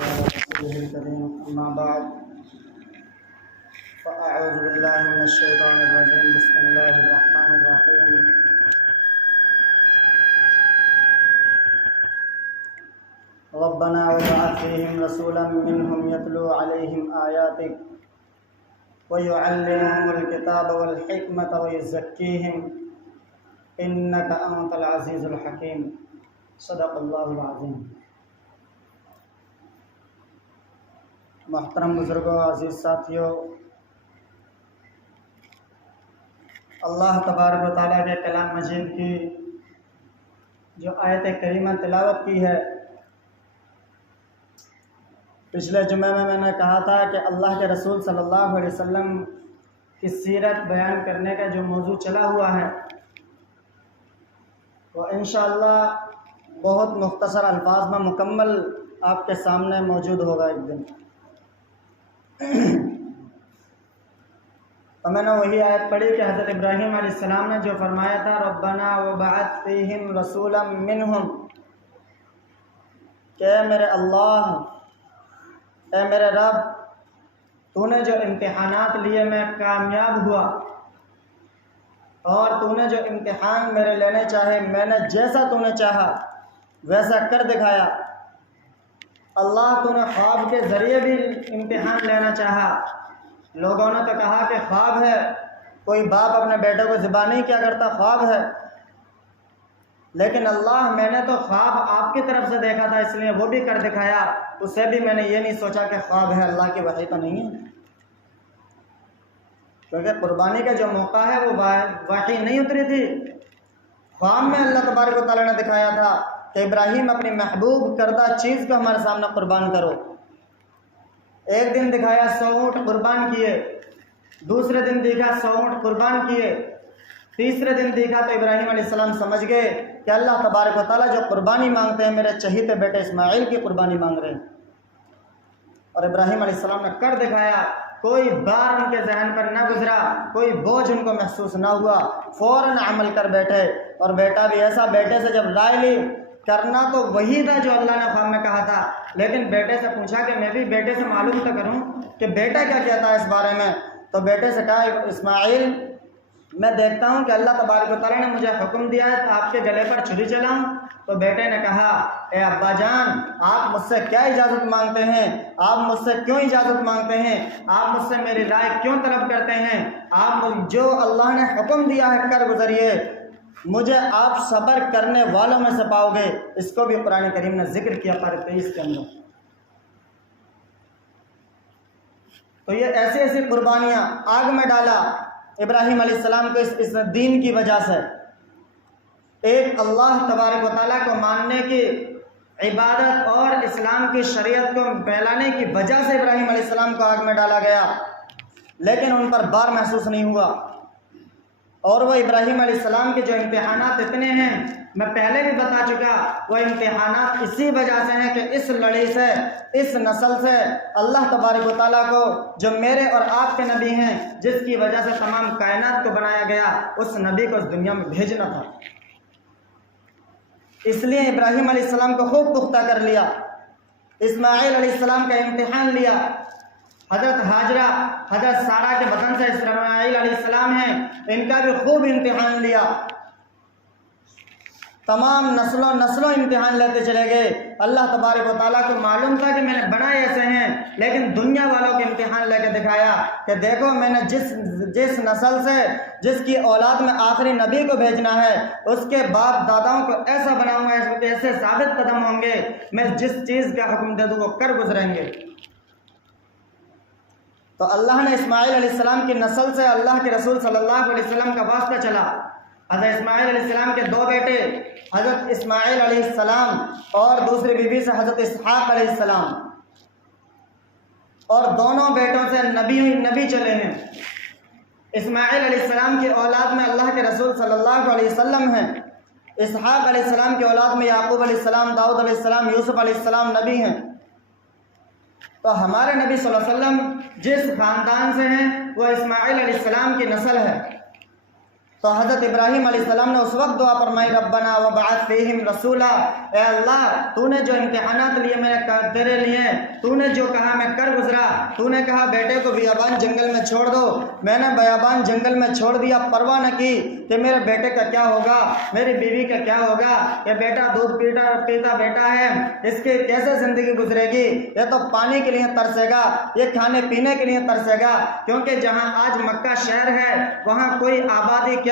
رسوله الكريم أما بعد فأعوذ بالله من الشيطان الرجيم بسم الله الرحمن الرحيم ربنا وابعث فيهم رسولا منهم يتلو عليهم آياتك ويعلمهم الكتاب والحكمة ويزكيهم إنك أنت العزيز الحكيم صدق الله العظيم۔ محترم بزرگوں، عزیز ساتھیوں، اللہ تبارک و تعالیٰ کے کلام مجید کی جو آیت کریمہ تلاوت کی ہے، پچھلے جمعے میں نے کہا تھا کہ اللہ کے رسول صلی اللہ علیہ وسلم کی سیرت بیان کرنے کا جو موضوع چلا ہوا ہے وہ انشاءاللہ بہت مختصر الفاظ میں مکمل آپ کے سامنے موجود ہوگا ایک دن۔ تو میں نے وہی آیت پڑھی کہ حضرت ابراہیم علیہ السلام نے جو فرمایا تھا ربنا وبعث فیہم رسولا منہم، کہ اے میرے اللہ، اے میرے رب، تو نے جو امتحانات لیے میں کامیاب ہوا، اور تو نے جو امتحان میرے لینے چاہے میں نے جیسا تو نے چاہا ویسا کر دکھایا۔ اللہ تو نے خواب کے ذریعے بھی امتحان لینا چاہا۔ لوگوں نے تو کہا کہ خواب ہے، کوئی باپ اپنے بیٹے کو ذبح نہیں کیا کرتا، خواب ہے، لیکن اللہ میں نے تو خواب آپ کی طرف سے دیکھا تھا اس لیے وہ بھی کر دکھایا، اسے بھی میں نے یہ نہیں سوچا کہ خواب ہے، اللہ کی وحی تو نہیں ہے، کیونکہ قربانی کا جو موقع ہے وہ وحی نہیں اتری تھی۔ خواب میں اللہ تبارک و تعالیٰ نے دکھایا تھا کہ ابراہیم اپنی محبوب کردہ چیز کو ہمارے سامنے قربان کرو۔ ایک دن دکھایا 100 اونٹ قربان کیے، دوسرے دن دیکھا 100 اونٹ قربان کیے، تیسرے دن دیکھا تو ابراہیم علیہ السلام سمجھ گئے کہ اللہ تبارک و تعالیٰ جو قربانی مانگتے ہیں میرے چہیتے بیٹے اسماعیل کی قربانی مانگ رہے ہیں، اور ابراہیم علیہ السلام نے کر دکھایا۔ کوئی بار ان کے ذہن پر نہ گزرا، کوئی بوجھ ان کو محسوس نہ ہوا، فوراً عمل کر بیٹھے، اور بیٹا بھی ایسا، بیٹے سے جب رائے لی، کرنا تو وہی تھا جو اللہ نے خواب میں کہا تھا، لیکن بیٹے سے پوچھا کہ میں بھی بیٹے سے معلوم تو کروں کہ بیٹا کیا کہتا ہے اس بارے میں۔ تو بیٹے سے کہا اسماعیل، میں دیکھتا ہوں کہ اللہ تبارک و تعالیٰ نے مجھے حکم دیا ہے تو آپ کے گلے پر چھری چلاؤں۔ تو بیٹے نے کہا اے ابا جان، آپ مجھ سے کیا اجازت مانگتے ہیں؟ آپ مجھ سے کیوں اجازت مانگتے ہیں؟ آپ مجھ سے میری رائے کیوں طلب کرتے ہیں؟ آپ جو اللہ نے حکم دیا ہے کر گزریے، مجھے آپ صبر کرنے والوں میں سے پاؤ گے۔ اس کو بھی قرآن کریم نے ذکر کیا پارہ 23 کے اندر۔ تو یہ ایسی ایسی قربانیاں آگ میں ڈالا ابراہیم علیہ السلام کو اس دین کی وجہ سے، ایک اللہ تبارک و تعالیٰ کو ماننے کی عبادت اور اسلام کی شریعت کو پھیلانے کی وجہ سے ابراہیم علیہ السلام کو آگ میں ڈالا گیا، لیکن ان پر بار محسوس نہیں ہوا۔ اور وہ ابراہیم علیہ السلام کے جو امتحانات اتنے ہیں، میں پہلے بھی بتا چکا، وہ امتحانات اسی وجہ سے ہیں کہ اس لڑی سے، اس نسل سے اللہ تبارک و تعالیٰ کو جو میرے اور آپ کے نبی ہیں، جس کی وجہ سے تمام کائنات کو بنایا گیا، اس نبی کو اس دنیا میں بھیجنا تھا۔ اس لیے ابراہیم علیہ السلام کو خوب پختہ کر لیا، اسماعیل علیہ السلام کا امتحان لیا، حضرت ہاجرہ حضرت سارہ کے بطن سے اسماعیل علیہ السلام ہیں، ان کا بھی خوب امتحان لیا، تمام نسلوں امتحان لیتے چلے گئے۔ اللہ تبارک و تعالیٰ کو معلوم تھا کہ میں نے بنائے ایسے ہیں، لیکن دنیا والوں کے امتحان لے کے دکھایا کہ دیکھو میں نے جس نسل سے، جس کی اولاد میں آخری نبی کو بھیجنا ہے، اس کے باپ داداؤں کو ایسا بناؤں گا، ایسے ثابت قدم ہوں گے، میں جس چیز کا حکم دے دوں وہ کر گزریں گے۔ تو اللہ نے اسماعیل علیہ السلام کی نسل سے اللہ کے رسول صلی اللہ علیہ وسلم کا واسطہ چلا۔ حضرت اسماعیل علیہ السلام کے 2 بیٹے، حضرت اسماعیل علیہ السلام اور دوسری بیوی سے حضرت اسحاق علیہ السلام، اور دونوں بیٹوں سے نبی چلے ہیں۔ اسماعیل علیہ السلام کی اولاد میں اللہ کے رسول صلی اللہ علیہ وسلم ہیں، اسحاق علیہ السلام کی اولاد میں یعقوب علیہ السلام، داؤد علیہ السلام، یوسف علیہ السلام نبی ہیں۔ تو ہمارے نبی صلی اللہ علیہ وسلم جس خاندان سے ہیں وہ اسماعیل علیہ السلام کی نسل ہے، تو حضرت ابراہیم علیہ السلام نے اس وقت دعا فرمائی ربنا وبعث فیہم رسولا، اے اللہ تو نے جو امتحانات لیے میں نے تیرے لیے، تو نے جو کہا میں کر گزرا، تو نے کہا بیٹے کو بیابان جنگل میں چھوڑ دو، میں نے بیابان جنگل میں چھوڑ دیا، پرواہ نہ کی کہ میرے بیٹے کا کیا ہوگا، میری بیوی کا کیا ہوگا، یہ بیٹا دودھ پیتا بیٹا ہے، اس کی کیسے زندگی گزرے گی، یہ تو پانی کے لیے ترسے گا، یہ کھانے پینے کے لیے ترسے گا، کیونکہ جہاں آج مکہ شہر ہے وہاں کوئی آبادی کیا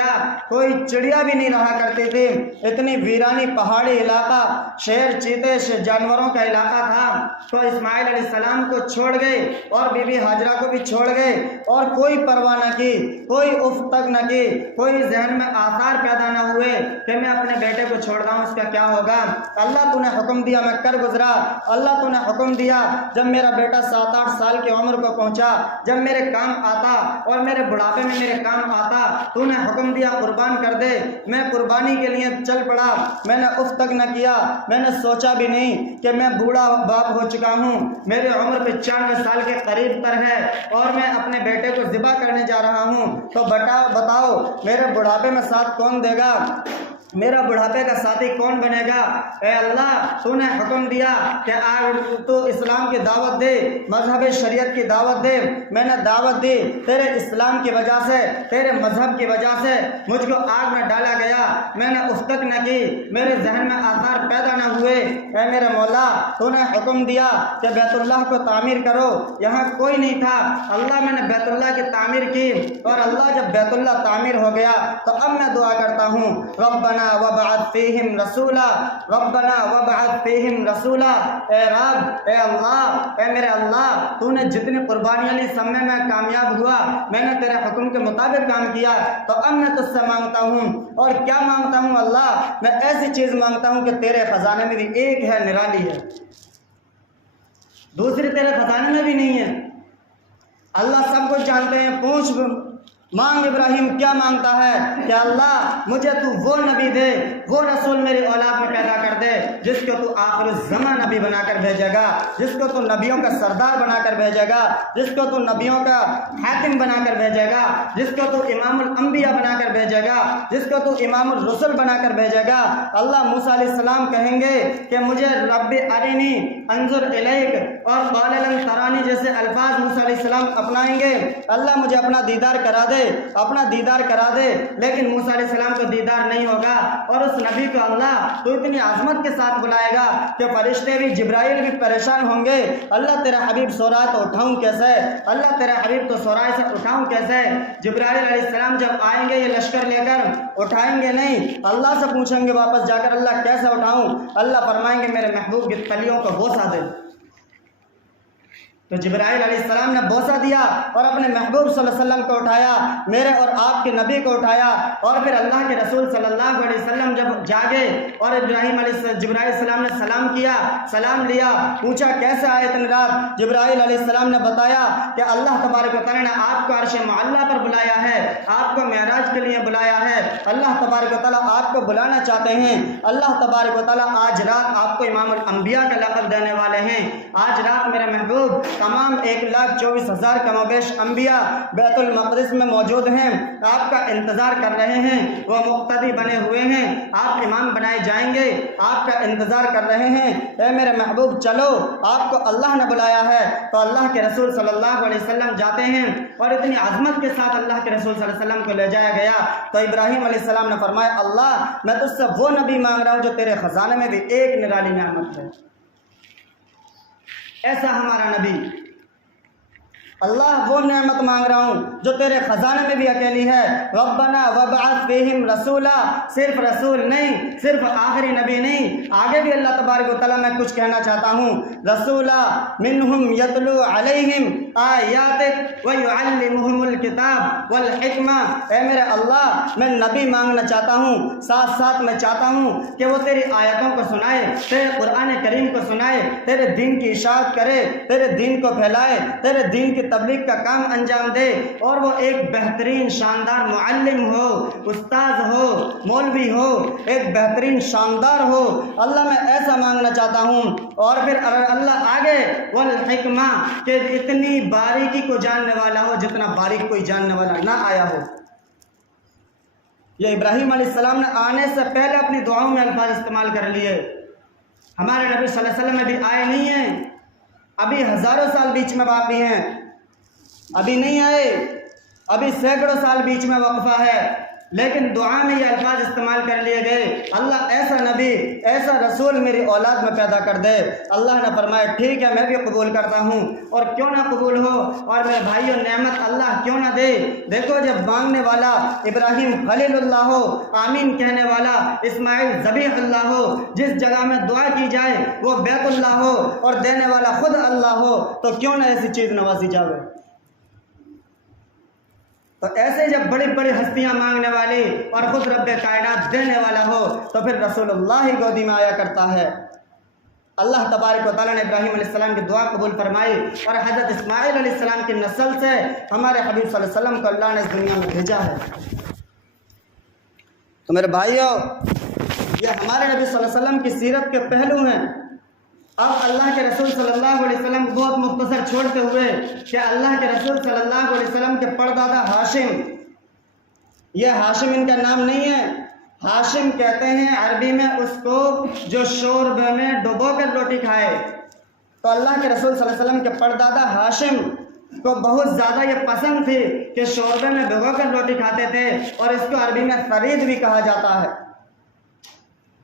کوئی چڑیا بھی نہیں رہا کرتی تھی، اتنی ویرانی پہاڑی علاقہ، شیر چیتے جانوروں کا علاقہ تھا۔ تو اسماعیل علیہ السلام کو چھوڑ گئے اور بی بی ہاجرہ کو بھی چھوڑ گئے اور کوئی پرواہ نہ کی، کوئی اف تک نہ کی، کوئی ذہن میں آثار پیدا نہ ہوئے کہ میں اپنے بیٹے کو چھوڑ رہا ہوں اس کا کیا ہوگا۔ اللہ تو نے حکم دیا میں کر گزرا، اللہ تو نے حکم دیا جب میرا بیٹا 7-8 سال کی عمر کو پہنچا، جب میرے کام آتا اور میرے بڑھاپے میں میرے کام آتا، تو نے حکم دیا قربان کر دے، میں قربانی کے لیے چل پڑا، میں نے اف تک نہ کیا، میں نے سوچا بھی نہیں کہ میں بوڑھا باپ ہو چکا ہوں، میری عمر 95 سال کے قریب تر ہے اور میں اپنے بیٹے کو ذبح کرنے جا رہا ہوں، تو بتاؤ میرے بڑھاپے میں ساتھ کون دے گا، میرا بڑھاپے کا ساتھی کون بنے گا۔ اے اللہ تو نے حکم دیا کہ آج تو اسلام کی دعوت دے، مذہب شریعت کی دعوت دے، میں نے دعوت دی، تیرے اسلام کی وجہ سے، تیرے مذہب کی وجہ سے مجھ کو آگ میں ڈالا گیا، میں نے اف تک نہ کی، میرے ذہن میں آثار پیدا نہ ہوئے، اے میرے مولا تو نے حکم دیا کہ بیت اللہ کو تعمیر کرو، یہاں کوئی نہیں تھا، اللہ میں نے بیت اللہ کی تعمیر کی، اور اللہ جب بیت اللہ تعمیر ہو گیا تو اب میں دعا کرتا ہوں ربنا وبعث فیہم رسولا، ربنا وبعث فیہم رسولا، اے رب، اے اللہ، اے میرے اللہ تو نے جتنی قربانیاں لی سب میں کامیاب ہوا، میں نے تیرے حکم کے مطابق کام کیا، تو اب میں تجھ سے مانگتا ہوں، اور کیا مانگتا ہوں اللہ، میں ایسی چیز مانگتا ہوں کہ تیرے خزانے میں بھی ایک ہے، نرالی ہے، دوسری تیرے خزانے میں بھی نہیں ہے، اللہ سب کچھ جانتے ہیں، پوچھ مانگ ابراہیم کیا مانگتا ہے کہ اللہ مجھے تو وہ نبی دے، وہ رسول میری اولاد میں پیدا کر دے جس کو تو آخر الزمان نبی بنا کر بھیجے گا، جس کو تو نبیوں کا سردار بنا کر بھیجے گا، جس کو تو نبیوں کا حاکم بنا کر بھیجے گا، جس کو تو امام الانبیاء بنا کر بھیجے گا، جس کو تو امام الرسل بنا کر بھیجے گا۔ اللہ موسیٰ علیہ السلام کہیں گے کہ مجھے رب ارنی انظر الیک اور قال لن ترانی جیسے الفاظ موسیٰ علیہ السلام اپنائیں گے، اللہ مجھے اپنا دیدار کرا دے، اپنا دیدار کرا دے، لیکن موسیٰ علیہ السلام کو دیدار نہیں ہوگا، اور اس نبی کو اللہ تو اتنی عظمت کے ساتھ بلائے گا کہ فرشتے بھی جبرائیل بھی پریشان ہوں گے، اللہ تیرا حبیب سو رہا ہے تو اٹھاؤں کیسے، اللہ تیرا حبیب تو سو رہا ہے سے اٹھاؤں کیسے۔ جبرائیل علیہ السلام جب آئیں گے یہ لشکر لے کر، اٹھائیں گے نہیں، اللہ سے پوچھیں گے واپس جا کر اللہ کیسے اٹھاؤں، اللہ فرمائیں گے میرے محبوب کی تلیوں کو بوسہ دے۔ تو جبرائیل علیہ السلام نے بوسہ دیا اور اپنے محبوب صلی اللہ علیہ وسلم کو اٹھایا، میرے اور آپ کے نبی کو اٹھایا، اور پھر اللہ کے رسول صلی اللہ علیہ وسلم جب جاگے اور جبرائیل علیہ السلام نے سلام کیا، سلام لیا، پوچھا کیسے آئے اتنی رات، جبرائیل علیہ السلام نے بتایا کہ اللہ تبارک و تعالیٰ نے آپ کو عرش معلیٰ پر بلایا ہے، آپ کو معراج کے لیے بلایا ہے، اللہ تبارک و تعالیٰ آپ کو بلانا چاہتے ہیں، اللہ تبارک و تعالیٰ آج رات آپ کو امام الانبیاء کا لقب دینے والے ہیں، آج رات میرے محبوب تمام 1,24,000 کم و بیش انبیاء بیت المقدس میں موجود ہیں، آپ کا انتظار کر رہے ہیں، وہ مقتدی بنے ہوئے ہیں، آپ امام بنائے جائیں گے، آپ کا انتظار کر رہے ہیں، اے میرے محبوب چلو، آپ کو اللہ نے بلایا ہے۔ تو اللہ کے رسول صلی اللہ علیہ وسلم جاتے ہیں اور اتنی عظمت کے ساتھ اللہ کے رسول صلی اللہ علیہ وسلم کو لے جایا گیا، تو ابراہیم علیہ السلام نے فرمایا اللہ میں تجھ سے وہ نبی مانگ رہا ہوں جو تیرے خزانے میں بھی ایک نرالی نعمت ہے، ایسا ہمارا نبی، اللہ وہ نعمت مانگ رہا ہوں جو تیرے خزانے میں بھی اکیلی ہے۔ ربنا وبعث فیہم رسولا، صرف رسول نہیں، صرف آخری نبی نہیں، آگے بھی اللہ تبارک و تعالیٰ میں کچھ کہنا چاہتا ہوں، رسولا منہم یتلو علیہم آیاتک ویعلمہم الکتاب والحکمہ، اے میرے اللہ میں نبی مانگنا چاہتا ہوں، ساتھ ساتھ میں چاہتا ہوں کہ وہ تیری آیتوں کو سنائے، تیرے قرآن کریم کو سنائے، تیرے دین کی اشاعت کرے، تیرے دین کو پھیلائے، تیرے دین کی تبلیغ کا کام انجام دے، اور وہ ایک بہترین شاندار معلم ہو، استاذ ہو، مولوی ہو، ایک بہترین شاندار ہو، اللہ میں ایسا مانگنا چاہتا ہوں۔ اور پھر اللہ آگے والحکمہ، کہ اتنی باریکی کو جاننے والا ہو جتنا باریک کوئی جاننے والا نہ آیا ہو۔ یہ ابراہیم علیہ السلام نے آنے سے پہلے اپنی دعاؤں میں الفاظ استعمال کر لیے. ہمارے نبی صلی اللہ علیہ وسلم ابھی آئے نہیں ہیں، ابھی ہزاروں سال بیچ میں باقی ہیں، ابھی نہیں آئے، ابھی سینکڑوں سال بیچ میں وقفہ ہے، لیکن دعا میں یہ الفاظ استعمال کر لیے گئے، اللہ ایسا نبی ایسا رسول میری اولاد میں پیدا کر دے. اللہ نے فرمایا ٹھیک ہے، میں بھی قبول کرتا ہوں، اور کیوں نہ قبول ہو، اور میرے بھائیوں نعمت اللہ کیوں نہ دے. دیکھو جب مانگنے والا ابراہیم خلیل اللہ ہو، آمین کہنے والا اسماعیل ذبیح اللہ ہو، جس جگہ میں دعا کی جائے وہ بیت اللہ ہو، اور دینے والا خود اللہ ہو، تو کیوں نہ ایسی چیز نوازی جاوے. تو ایسے جب بڑی بڑی ہستیاں مانگنے والی اور خود رب کائنات دینے والا ہو تو پھر رسول اللہ ہی گودی میں آیا کرتا ہے. اللہ تبارک و تعالیٰ نے ابراہیم علیہ السلام کی دعا قبول فرمائی، اور حضرت اسماعیل علیہ السلام کی نسل سے ہمارے حبیب صلی اللہ علیہ وسلم کو اللہ نے اس دنیا میں بھیجا ہے. تو میرے بھائیوں، یہ ہمارے نبی صلی اللہ علیہ وسلم کی سیرت کے پہلو ہیں. اب اللہ کے رسول صلی اللہ علیہ وسلم بہت مختصر چھوڑتے ہوئے کہ اللہ کے رسول صلی اللہ علیہ وسلم کے پردادا ہاشم، یہ ہاشم ان کا نام نہیں ہے، ہاشم کہتے ہیں عربی میں اس کو جو شوربے میں ڈبو کر روٹی کھائے. تو اللہ کے رسول صلی اللہ علیہ وسلم کے پردادا ہاشم کو بہت زیادہ یہ پسند تھی کہ شوربے میں بھگو کر روٹی کھاتے تھے، اور اس کو عربی میں فرید بھی کہا جاتا ہے.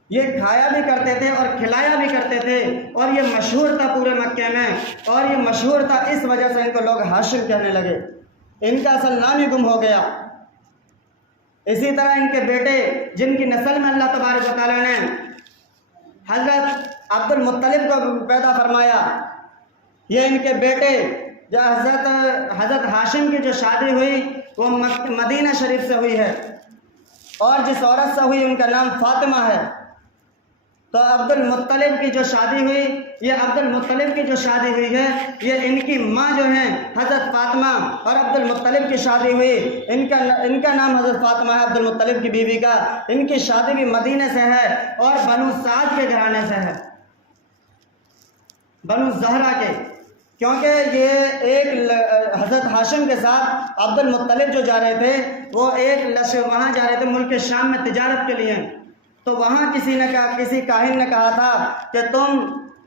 یہ کھایا بھی کرتے تھے اور کھلایا بھی کرتے تھے، اور یہ مشہور تھا پورے مکے میں، اور یہ مشہور تھا اس وجہ سے ان کو لوگ ہاشم کہنے لگے، ان کا اصل نام ہی گم ہو گیا. اسی طرح ان کے بیٹے جن کی نسل میں اللہ تبارک و تعالیٰ نے حضرت عبد المطلب کو پیدا فرمایا، یہ ان کے بیٹے جو حضرت ہاشم کی جو شادی ہوئی وہ مدینہ شریف سے ہوئی ہے، اور جس عورت سے ہوئی ان کا نام فاطمہ ہے. تو عبد المطلب کی جو شادی ہوئی، یہ عبد المطلب کی جو شادی ہوئی ہے یہ ان کی ماں جو ہیں حضرت فاطمہ، اور عبد المطلب کی شادی ہوئی، ان کا نام حضرت فاطمہ ہے عبد المطلب کی بیوی کا. ان کی شادی بھی مدینہ سے ہے اور بنو سعد کے گھرانے سے ہے، بنو زہرا کے، کیونکہ یہ ایک حضرت ہاشم کے ساتھ عبد المطلب جو جا رہے تھے وہ ایک وہاں جا رہے تھے ملک شام میں تجارت کے لیے. تو وہاں کسی کاہن نے کہا تھا کہ تم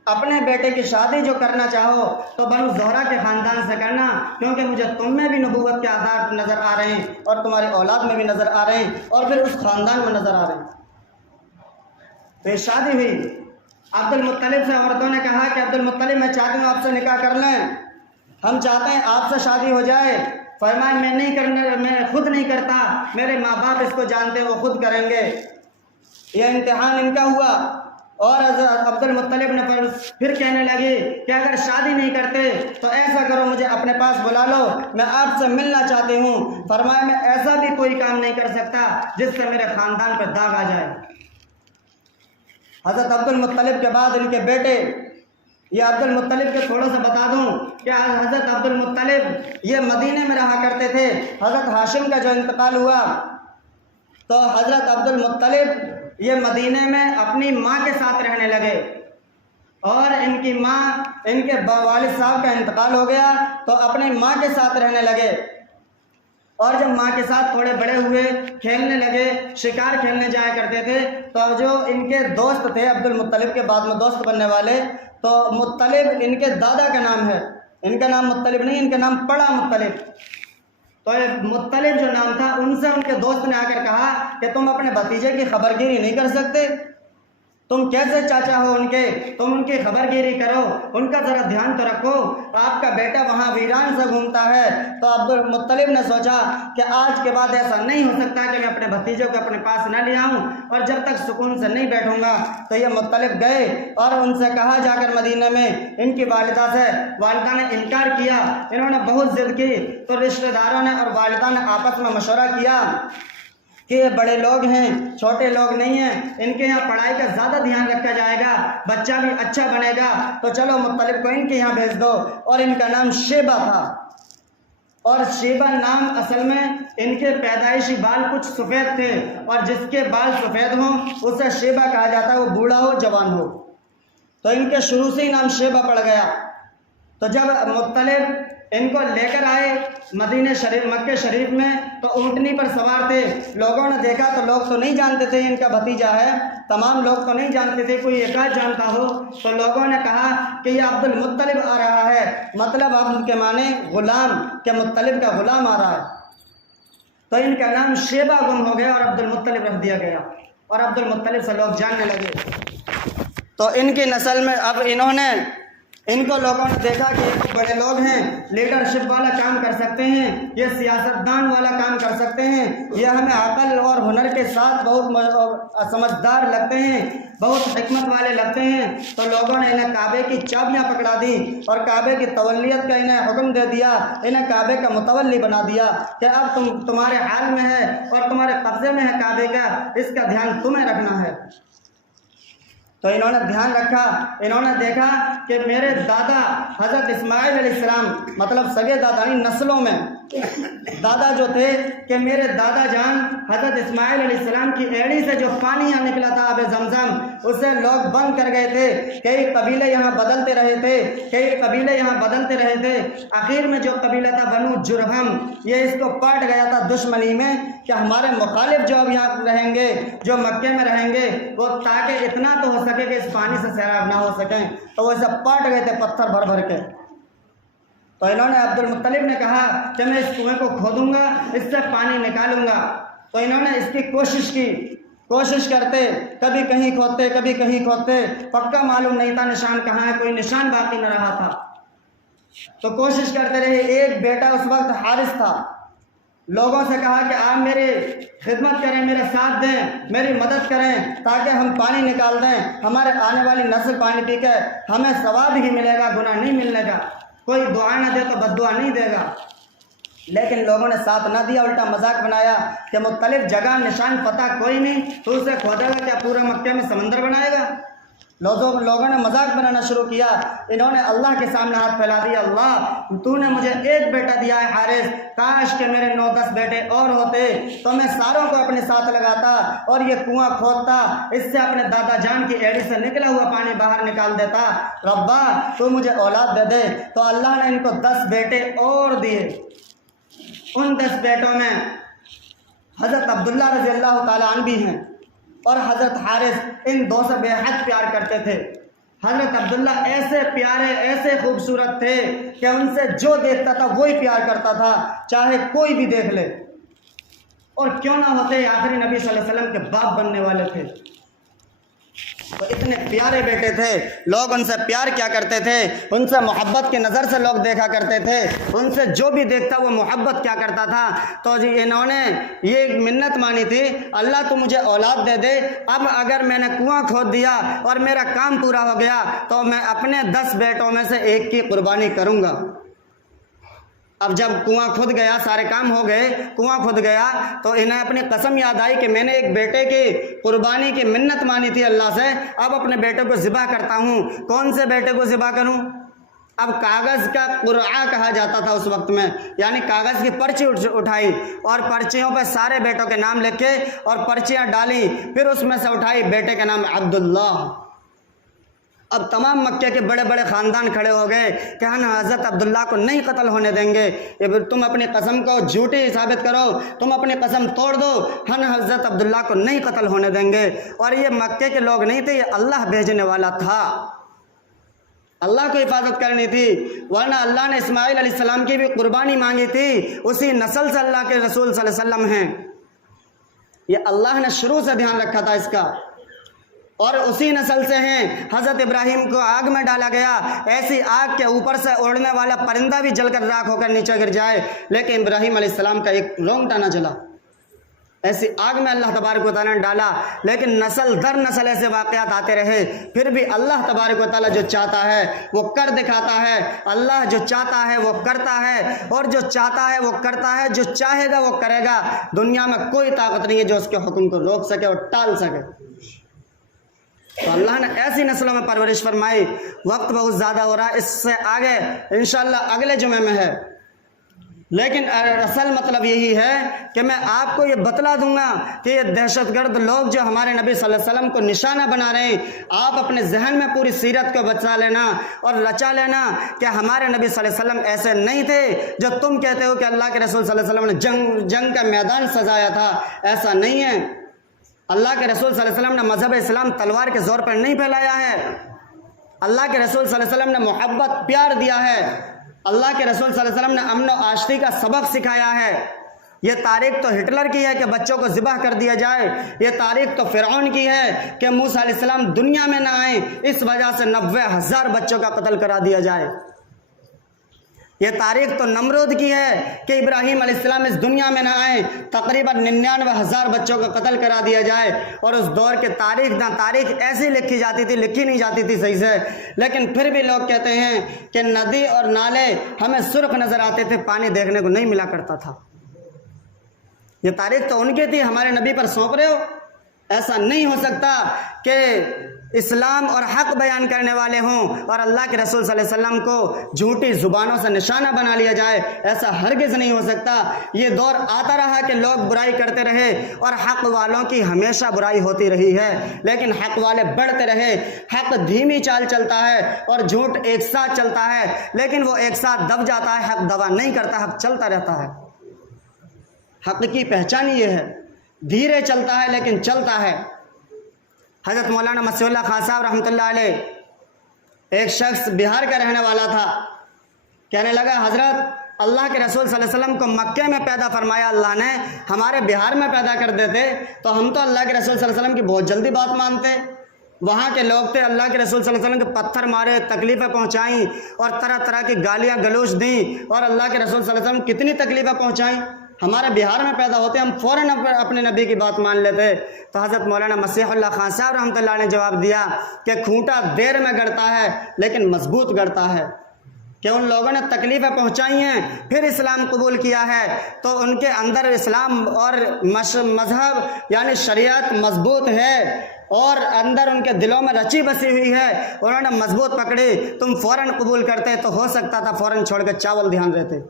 اپنے بیٹے کی شادی جو کرنا چاہو تو بنو زہرا کے خاندان سے کرنا، کیونکہ مجھے تم میں بھی نبوت کے آثار نظر آ رہے ہیں، اور تمہاری اولاد میں بھی نظر آ رہے ہیں، اور پھر اس خاندان میں نظر آ رہے ہیں. تو یہ شادی ہوئی. عبد المطلب سے عورتوں نے کہا کہ عبد المطلب میں چاہتی ہوں آپ سے نکاح کر لیں، ہم چاہتے ہیں آپ سے شادی ہو جائے. فرمایا میں خود نہیں کرتا، میرے ماں باپ اس کو جانتے ہیں، وہ خود کریں گے. یہ امتحان ان کا ہوا، اور حضرت عبد المطلب نے پھر کہنے لگے کہ اگر شادی نہیں کرتے تو ایسا کرو مجھے اپنے پاس بلا لو، میں آپ سے ملنا چاہتی ہوں. فرمایا میں ایسا بھی کوئی کام نہیں کر سکتا جس سے میرے خاندان پر داغ آ جائے. حضرت عبد المطلب کے بعد ان کے بیٹے، یہ عبد المطلب کے تھوڑا سا بتا دوں کہ حضرت عبد المطلب یہ مدینے میں رہا کرتے تھے. حضرت ہاشم کا جو انتقال ہوا تو حضرت عبد المطلب یہ مدینے میں اپنی ماں کے ساتھ رہنے لگے، اور ان کی ماں، ان کے والد صاحب کا انتقال ہو گیا تو اپنی ماں کے ساتھ رہنے لگے. اور جب ماں کے ساتھ تھوڑے بڑے ہوئے، کھیلنے لگے، شکار کھیلنے جایا کرتے تھے، تو جو ان کے دوست تھے عبد المطلب کے بعد میں دوست بننے والے، تو مطلب ان کے دادا کا نام ہے، ان کا نام مطلب نہیں، ان کا نام پڑا مطلب. تو مطلب جو نام تھا، ان سے ان کے دوست نے آ کر کہا کہ تم اپنے بھتیجے کی خبر گیری نہیں کر سکتے، تم کیسے چاچا ہو ان کے، تم ان کی خبر گیری کرو، ان کا ذرا دھیان تو رکھو، آپ کا بیٹا وہاں ویران سے گھومتا ہے. تو عبد المطلب نے سوچا کہ آج کے بعد ایسا نہیں ہو سکتا کہ میں اپنے بھتیجے کو اپنے پاس نہ لے آؤں، اور جب تک سکون سے نہیں بیٹھوں گا. تو یہ مطلب گئے اور ان سے کہا جا کر مدینہ میں، ان کی والدہ سے، والدہ نے انکار کیا، انہوں نے بہت ضد کی. تو رشتہ داروں نے اور والدہ نے آپس میں مشورہ کیا کہ یہ بڑے لوگ ہیں، چھوٹے لوگ نہیں ہیں، ان کے یہاں پڑھائی کا زیادہ دھیان رکھا جائے گا، بچہ بھی اچھا بنے گا، تو چلو مطلب کو ان کے یہاں بھیج دو. اور ان کا نام شیبہ تھا، اور شیبہ نام اصل میں ان کے پیدائشی بال کچھ سفید تھے، اور جس کے بال سفید ہوں اسے شیبہ کہا جاتا ہے، وہ بوڑھا ہو جوان ہو. تو ان کے شروع سے ہی نام شیبہ پڑ گیا. تو جب مطلب ان کو لے کر آئے مدینہ شریف مکہ شریف میں تو اونٹنی پر سوار تھے. لوگوں نے دیکھا تو لوگ تو نہیں جانتے تھے ان کا بھتیجا ہے, تمام لوگ تو نہیں جانتے تھے, کوئی ایک آدھ جانتا ہو. تو لوگوں نے کہا کہ یہ عبد المطلب آ رہا ہے, مطلب عبد کے معنی غلام, کہ مطلب کا غلام آ رہا ہے. تو ان کا نام شیبہ گم ہو گیا اور عبد المطلب رکھ دیا گیا, اور عبد المطلب سے لوگ جاننے لگے. تو ان کی نسل میں اب ان کو لوگوں نے دیکھا کہ یہ بڑے لوگ ہیں, لیڈرشپ والا کام کر سکتے ہیں, یہ سیاستدان والا کام کر سکتے ہیں, یہ ہمیں عقل اور ہنر کے ساتھ بہت سمجھدار لگتے ہیں, بہت حکمت والے لگتے ہیں. تو لوگوں نے انہیں کعبے کی چابیاں پکڑا دی اور کعبے کی تولیت کا انہیں حکم دے دیا, انہیں کعبے کا متولی بنا دیا کہ اب تمہارے حال میں ہے اور تمہارے قبضے میں ہے کعبے کا, اس کا دھیان تمہیں رکھنا ہے. تو انہوں نے دھیان رکھا, انہوں نے دیکھا کہ میرے دادا حضرت اسماعیل علیہ السلام, مطلب سگے دادا نہیں, نسلوں میں دادا جو تھے, کہ میرے دادا جان حضرت اسماعیل علیہ السلام کی ایڑی سے جو پانی یہاں نکلا تھا آب زمزم, اسے لوگ بند کر گئے تھے. کئی قبیلے یہاں بدلتے رہے تھے, کئی قبیلے یہاں بدلتے رہے تھے. آخر میں جو قبیلہ تھا بنو جرہم, یہ اس کو پاٹ گیا تھا دشمنی میں کہ ہمارے مخالف جو اب یہاں رہیں گے, جو مکے میں رہیں گے, وہ تاکہ اتنا تو ہو سکے کہ اس پانی سے سیراب نہ ہو سکیں, تو وہ اسے پاٹ گئے تھے پتھر بھر بھر کے. تو انہوں نے عبد المطلب نے کہا کہ میں اس کنویں کو کھودوں گا, اس سے پانی نکالوں گا. تو انہوں نے اس کی کوشش کرتے, کبھی کہیں کھودتے کبھی کہیں کھودتے, پکا معلوم نہیں تھا نشان کہاں ہے, کوئی نشان باقی نہ رہا تھا. تو کوشش کرتے رہے. ایک بیٹا اس وقت حارث تھا, لوگوں سے کہا کہ آپ میری خدمت کریں, میرے ساتھ دیں, میری مدد کریں تاکہ ہم پانی نکال دیں, ہمارے آنے والی نسل پانی پی کے ہمیں ثواب ہی ملے گا, گناہ نہیں ملنے گا. کوئی دعا نہ دے تو بد دعا نہیں دے گا. لیکن لوگوں نے ساتھ نہ دیا, الٹا مذاق بنایا کہ مختلف جگہ نشان پتہ کوئی نہیں, تو اسے کھودے گا کیا پورے مکے میں سمندر بنائے گا. لوگوں نے مذاق بنانا شروع کیا. انہوں نے اللہ کے سامنے ہاتھ پھیلا دیا, اللہ تو نے مجھے ایک بیٹا دیا ہے حارث, کاش کہ میرے 9-10 بیٹے اور ہوتے تو میں ساروں کو اپنے ساتھ لگاتا اور یہ کنواں کھودتا, اس سے اپنے دادا جان کی ایڑی سے نکلا ہوا پانی باہر نکال دیتا. ربا تو مجھے اولاد دے دے. تو اللہ نے ان کو 10 بیٹے اور دیے. ان 10 بیٹوں میں حضرت عبداللہ رضی اللہ تعالیٰ عنہ بھی ہیں, اور حضرت حارث ان دو سے بے حد پیار کرتے تھے. حضرت عبداللہ ایسے پیارے, ایسے خوبصورت تھے کہ ان سے جو دیکھتا تھا وہی پیار کرتا تھا, چاہے کوئی بھی دیکھ لے. اور کیوں نہ ہوتے, آخری نبی صلی اللہ علیہ وسلم کے باپ بننے والے تھے. تو اتنے پیارے بیٹے تھے, لوگ ان سے پیار کیا کرتے تھے, ان سے محبت کی نظر سے لوگ دیکھا کرتے تھے, ان سے جو بھی دیکھتا وہ محبت کیا کرتا تھا. تو جی انہوں نے یہ منت مانی تھی, اللہ تو مجھے اولاد دے دے, اب اگر میں نے کنواں کھود دیا اور میرا کام پورا ہو گیا تو میں اپنے 10 بیٹوں میں سے ایک کی قربانی کروں گا. اب جب کنواں کھود گیا, سارے کام ہو گئے, کنواں کھود گیا, تو انہیں اپنی قسم یاد آئی کہ میں نے ایک بیٹے کی قربانی کی منت مانی تھی اللہ سے, اب اپنے بیٹے کو ذبح کرتا ہوں. کون سے بیٹے کو ذبح کروں؟ اب کاغذ کا قرعہ کہا جاتا تھا اس وقت میں, یعنی کاغذ کی پرچی اٹھائی اور پرچیوں پہ سارے بیٹوں کے نام لکھے اور پرچیاں ڈالی, پھر اس میں سے اٹھائی بیٹے کا نام عبداللہ. اب تمام مکے کے بڑے بڑے خاندان کھڑے ہو گئے کہ ہم حضرت عبداللہ کو نہیں قتل ہونے دیں گے. تم اپنی قسم کو جھوٹی ثابت کرو, تم اپنی قسم توڑ دو, ہم حضرت عبداللہ کو نہیں قتل ہونے دیں گے. اور یہ مکے کے لوگ نہیں تھے, یہ اللہ بھیجنے والا تھا, اللہ کو حفاظت کرنی تھی. ورنہ اللہ نے اسماعیل علیہ السلام کی بھی قربانی مانگی تھی, اسی نسل سے اللہ کے رسول صلی اللہ علیہ وسلم ہیں. یہ اللہ نے شروع سے دھیان رکھا تھا اس کا, اور اسی نسل سے ہیں. حضرت ابراہیم کو آگ میں ڈالا گیا, ایسی آگ کے اوپر سے اڑنے والا پرندہ بھی جل کر راکھ ہو کر نیچے گر جائے, لیکن ابراہیم علیہ السلام کا ایک رونگٹا نہ جلا. ایسی آگ میں اللہ تبارک و تعالیٰ نے ڈالا, لیکن نسل در نسل ایسے واقعات آتے رہے. پھر بھی اللہ تبارک و تعالیٰ جو چاہتا ہے وہ کر دکھاتا ہے. اللہ جو چاہتا ہے وہ کرتا ہے, اور جو چاہتا ہے وہ کرتا ہے, جو چاہے گا وہ کرے گا. دنیا میں کوئی طاقت نہیں ہے جو اس کے حکم کو روک سکے اور ٹال سکے. تو اللہ نے ایسی نسلوں میں پرورش فرمائی. وقت بہت زیادہ ہو رہا ہے, اس سے آگے انشاءاللہ اگلے جمعے میں ہے. لیکن اصل مطلب یہی ہے کہ میں آپ کو یہ بتلا دوں گا کہ یہ دہشت گرد لوگ جو ہمارے نبی صلی اللہ علیہ وسلم کو نشانہ بنا رہے ہیں، آپ اپنے ذہن میں پوری سیرت کو بچا لینا اور رچا لینا کہ ہمارے نبی صلی اللہ علیہ وسلم ایسے نہیں تھے جو تم کہتے ہو کہ اللہ کے رسول صلی اللہ علیہ وسلم نے جنگ کا میدان سجایا تھا۔ ایسا نہیں ہے۔ اللہ کے رسول صلی اللہ علیہ وسلم نے مذہب اسلام تلوار کے زور پر نہیں پھیلایا ہے۔ اللہ کے رسول صلی اللہ علیہ وسلم نے محبت پیار دیا ہے۔ اللہ کے رسول صلی اللہ علیہ وسلم نے امن و آشتی کا سبق سکھایا ہے۔ یہ تاریخ تو ہٹلر کی ہے کہ بچوں کو ذبح کر دیا جائے، یہ تاریخ تو فرعون کی ہے کہ موسیٰ علیہ السلام دنیا میں نہ آئیں، اس وجہ سے 90,000 بچوں کا قتل کرا دیا جائے۔ یہ تاریخ تو نمرود کی ہے کہ ابراہیم علیہ السلام اس دنیا میں نہ آئیں، تقریباً 99,000 بچوں کا قتل کرا دیا جائے۔ اور اس دور کے تاریخ ایسی لکھی جاتی تھی، لکھی نہیں جاتی تھی صحیح سے، لیکن پھر بھی لوگ کہتے ہیں کہ ندی اور نالے ہمیں سرخ نظر آتے تھے، پانی دیکھنے کو نہیں ملا کرتا تھا۔ یہ تاریخ تو ان کی تھی، ہمارے نبی پر سونپ رہے ہو؟ ایسا نہیں ہو سکتا کہ اسلام اور حق بیان کرنے والے ہوں اور اللہ کے رسول صلی اللہ علیہ وسلم کو جھوٹی زبانوں سے نشانہ بنا لیا جائے۔ ایسا ہرگز نہیں ہو سکتا۔ یہ دور آتا رہا کہ لوگ برائی کرتے رہے اور حق والوں کی ہمیشہ برائی ہوتی رہی ہے، لیکن حق والے بڑھتے رہے۔ حق دھیمی چال چلتا ہے اور جھوٹ ایک ساتھ چلتا ہے، لیکن وہ ایک ساتھ دب جاتا ہے، حق دبا نہیں کرتا، حق چلتا رہتا ہے۔ حق کی پہچان یہ ہے، دھیرے چلتا ہے لیکن چلتا ہے۔ حضرت مولانا مسیح اللہ خان صاحب رحمۃ اللہ علیہ، ایک شخص بہار کا رہنے والا تھا، کہنے لگا حضرت اللہ کے رسول صلی اللہ علیہ وسلم کو مکے میں پیدا فرمایا اللہ نے، ہمارے بہار میں پیدا کر دیتے تو ہم تو اللہ کے رسول صلی اللہ علیہ وسلم کی بہت جلدی بات مانتے۔ وہاں کے لوگ تھے، اللہ کے رسول صلی اللہ علیہ وسلم کے پتھر مارے، تکلیفیں پہنچائیں اور طرح طرح کی گالیاں گلوچ دیں، اور اللہ کے رسول صلی اللہ علیہ وسلم کتنی تکلیفیں پہنچائیں۔ ہمارے بہار میں پیدا ہوتے ہم فوراً اپنے نبی کی بات مان لیتے۔ تو حضرت مولانا مسیح اللہ خان صاحب رحمۃ اللہ نے جواب دیا کہ کھوٹا دیر میں گڑتا ہے لیکن مضبوط گڑتا ہے، کہ ان لوگوں نے تکلیفیں پہنچائی ہیں پھر اسلام قبول کیا ہے تو ان کے اندر اسلام اور مذہب یعنی شریعت مضبوط ہے اور اندر ان کے دلوں میں رچی بسی ہوئی ہے، انہوں نے مضبوط پکڑی۔ تم فوراً قبول کرتے تو ہو سکتا تھا فوراً چھوڑ کے چاول دھیان رہتے۔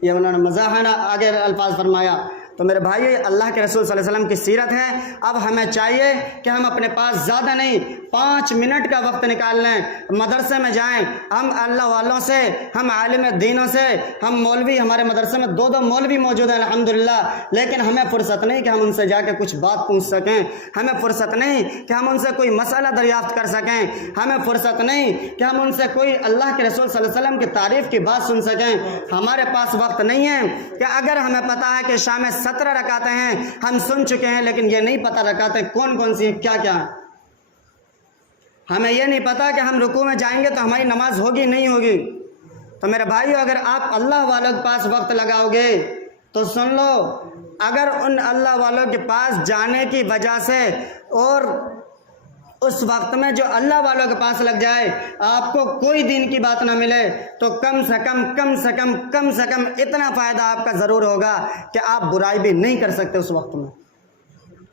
یہ انہوں نے مزاحانہ آگے الفاظ فرمایا۔ تو میرے بھائی، اللہ کے رسول صلی اللہ علیہ وسلم کی سیرت ہے۔ اب ہمیں چاہیے کہ ہم اپنے پاس زیادہ نہیں 5 منٹ کا وقت نکال لیں، مدرسے میں جائیں، ہم اللہ والوں سے، ہم عالم دینوں سے، ہم مولوی، ہمارے مدرسے میں 2 مولوی موجود ہیں الحمدللہ، لیکن ہمیں فرصت نہیں کہ ہم ان سے جا کے کچھ بات پوچھ سکیں، ہمیں فرصت نہیں کہ ہم ان سے کوئی مسئلہ دریافت کر سکیں، ہمیں فرصت نہیں کہ ہم ان سے کوئی اللہ کے رسول صلی اللہ علیہ وسلم کی تعریف کی بات سن سکیں۔ ہمارے پاس وقت نہیں ہے کہ اگر ہمیں پتہ ہے کہ شام 17 رکعتیں ہیں ہم سن چکے ہیں، لیکن یہ نہیں پتہ رکعتیں کون کون سی ہیں، کیا کیا ہیں۔ ہمیں یہ نہیں پتا کہ ہم رکوع میں جائیں گے تو ہماری نماز ہوگی نہیں ہوگی۔ تو میرے بھائیو، اگر آپ اللہ والوں کے پاس وقت لگاؤ گے تو سن لو، اگر ان اللہ والوں کے پاس جانے کی وجہ سے اور اس وقت میں جو اللہ والوں کے پاس لگ جائے آپ کو کوئی دین کی بات نہ ملے تو کم سے کم اتنا فائدہ آپ کا ضرور ہوگا کہ آپ برائی بھی نہیں کر سکتے اس وقت میں،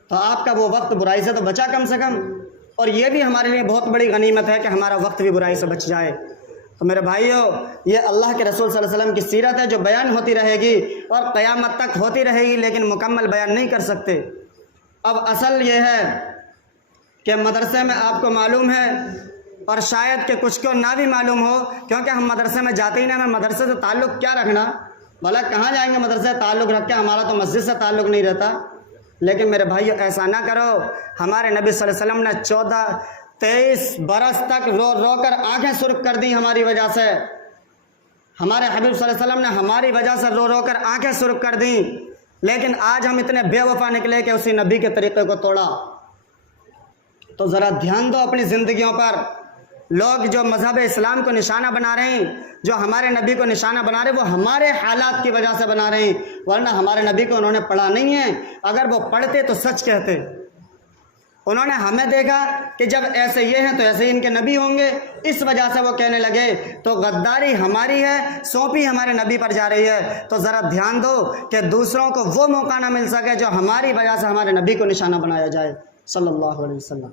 تو آپ کا وہ وقت برائی سے تو بچا کم سے کم۔ اور یہ بھی ہمارے لیے بہت بڑی غنیمت ہے کہ ہمارا وقت بھی برائی سے بچ جائے۔ تو میرے بھائیو، یہ اللہ کے رسول صلی اللہ علیہ وسلم کی سیرت ہے جو بیان ہوتی رہے گی اور قیامت تک ہوتی رہے گی، لیکن مکمل بیان نہیں کر سکتے۔ اب اصل یہ ہے کہ مدرسے میں آپ کو معلوم ہے اور شاید کہ کچھ کو نہ بھی معلوم ہو، کیونکہ ہم مدرسے میں جاتے ہی نہیں، ہمیں مدرسے سے تعلق کیا رکھنا، بھلا کہاں جائیں گے مدرسے سے تعلق رکھ کے، ہمارا تو مسجد سے تعلق نہیں رہتا۔ لیکن میرے بھائیو، ایسا نہ کرو۔ ہمارے نبی صلی اللہ علیہ وسلم نے 23 برس تک رو رو کر آنکھیں سرخ کر دی ہماری وجہ سے۔ ہمارے حبیب صلی اللہ علیہ وسلم نے ہماری وجہ سے رو رو کر آنکھیں سرخ کر دیں، لیکن آج ہم اتنے بے وفا نکلے کہ اسی نبی کے طریقے کو توڑا۔ تو ذرا دھیان دو اپنی زندگیوں پر۔ لوگ جو مذہب اسلام کو نشانہ بنا رہے ہیں، جو ہمارے نبی کو نشانہ بنا رہے ہیں، وہ ہمارے حالات کی وجہ سے بنا رہے ہیں، ورنہ ہمارے نبی کو انہوں نے پڑھا نہیں ہے۔ اگر وہ پڑھتے تو سچ کہتے۔ انہوں نے ہمیں دیکھا کہ جب ایسے یہ ہیں تو ایسے ہی ان کے نبی ہوں گے، اس وجہ سے وہ کہنے لگے۔ تو غداری ہماری ہے، سونپی ہمارے نبی پر جا رہی ہے۔ تو ذرا دھیان دو کہ دوسروں کو وہ موقع نہ مل سکے جو ہماری وجہ سے ہمارے نبی کو نشانہ بنایا جائے صلی اللہ علیہ وسلم۔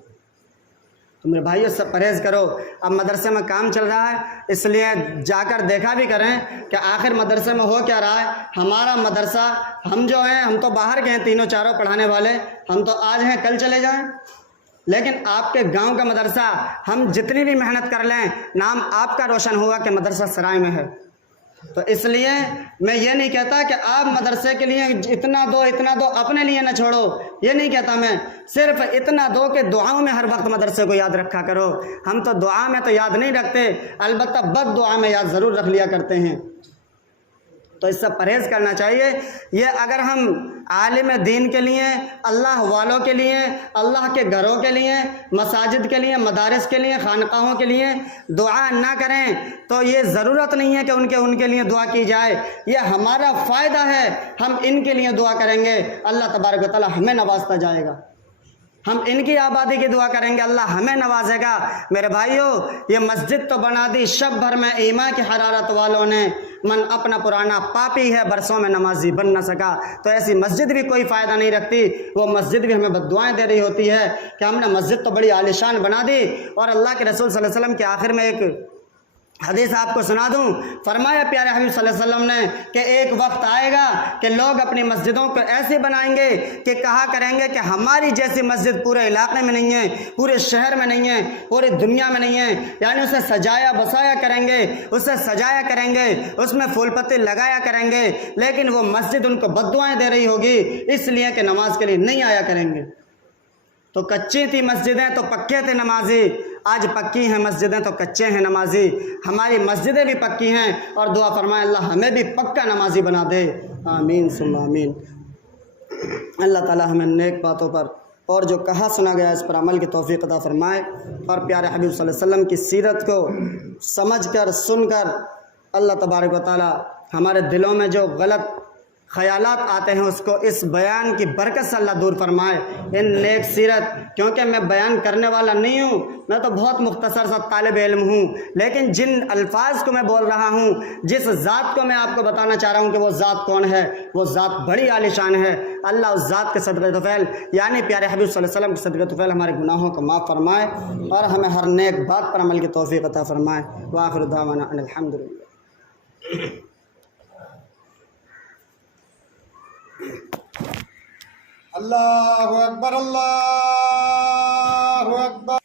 تو میرے بھائیوں سے پرہیز کرو۔ اب مدرسے میں کام چل رہا ہے، اس لیے جا کر دیکھا بھی کریں کہ آخر مدرسے میں ہو کیا رہا ہے۔ ہمارا مدرسہ، ہم جو ہیں ہم تو باہر گئے تینوں چاروں پڑھانے والے، ہم تو آج ہیں کل چلے جائیں، لیکن آپ کے گاؤں کا مدرسہ ہم جتنی بھی محنت کر لیں، نام آپ کا روشن ہوا کہ مدرسہ سرائے میں ہے۔ تو اس لیے میں یہ نہیں کہتا کہ آپ مدرسے کے لیے اتنا دو اپنے لیے نہ چھوڑو، یہ نہیں کہتا میں، صرف اتنا دو کہ دعاؤں میں ہر وقت مدرسے کو یاد رکھا کرو۔ ہم تو دعا میں تو یاد نہیں رکھتے، البتہ بد دعا میں یاد ضرور رکھ لیا کرتے ہیں، تو اس سے پرہیز کرنا چاہیے۔ یہ اگر ہم عالم دین کے لیے، اللہ والوں کے لیے، اللہ کے گھروں کے لیے، مساجد کے لیے، مدارس کے لیے، خانقاہوں کے لیے دعا نہ کریں تو یہ ضرورت نہیں ہے کہ ان کے لیے دعا کی جائے، یہ ہمارا فائدہ ہے۔ ہم ان کے لیے دعا کریں گے، اللہ تبارک و تعالی ہمیں نوازتا جائے گا۔ ہم ان کی آبادی کی دعا کریں گے، اللہ ہمیں نوازے گا۔ میرے بھائیوں، یہ مسجد تو بنا دی شب بھر میں ایمان کی حرارت والوں نے، من اپنا پرانا پاپی ہے برسوں میں نمازی بن نہ سکا۔ تو ایسی مسجد بھی کوئی فائدہ نہیں رکھتی، وہ مسجد بھی ہمیں بد دعائیں دے رہی ہوتی ہے کہ ہم نے مسجد تو بڑی عالیشان بنا دی۔ اور اللہ کے رسول صلی اللہ علیہ وسلم کے آخر میں ایک حدیث آپ کو سنا دوں، فرمایا پیارے حبیب صلی اللہ علیہ وسلم نے کہ ایک وقت آئے گا کہ لوگ اپنی مسجدوں کو ایسے بنائیں گے کہ کہا کریں گے کہ ہماری جیسی مسجد پورے علاقے میں نہیں ہے، پورے شہر میں نہیں ہے، پوری دنیا میں نہیں ہے، یعنی اسے سجایا بسایا کریں گے، اسے سجایا کریں گے، اس میں پھول پتے لگایا کریں گے، لیکن وہ مسجد ان کو بد دعائیں دے رہی ہوگی اس لیے کہ نماز کے لیے نہیں آیا کریں گے۔ تو کچی تھی مسجدیں تو پکے تھے نمازی، آج پکی ہیں مسجدیں تو کچے ہیں نمازی۔ ہماری مسجدیں بھی پکی ہیں، اور دعا فرمائے اللہ ہمیں بھی پکا نمازی بنا دے، آمین ثم آمین۔ اللہ تعالی ہمیں نیک باتوں پر اور جو کہا سنا گیا اس پر عمل کی توفیق عطا فرمائے، اور پیارے حبیب صلی اللہ علیہ وسلم کی سیرت کو سمجھ کر سن کر اللہ تبارک و تعالی ہمارے دلوں میں جو غلط خیالات آتے ہیں اس کو اس بیان کی برکت سے اللہ دور فرمائے۔ ان نیک سیرت، کیونکہ میں بیان کرنے والا نہیں ہوں، میں تو بہت مختصر سا طالب علم ہوں، لیکن جن الفاظ کو میں بول رہا ہوں، جس ذات کو میں آپ کو بتانا چاہ رہا ہوں کہ وہ ذات کون ہے، وہ ذات بڑی عالیشان ہے۔ اللہ اس ذات کے صدقہ طفیل یعنی پیارے حبیب صلی اللہ علیہ وسلم کے صدقہ طفیل ہمارے گناہوں کو معاف فرمائے، اور ہمیں ہر نیک بات پر عمل کی توفیق عطا فرمائے۔ وآخر دعوانا ان الحمدللہ۔ اللہ اکبر، اللہ اکبر۔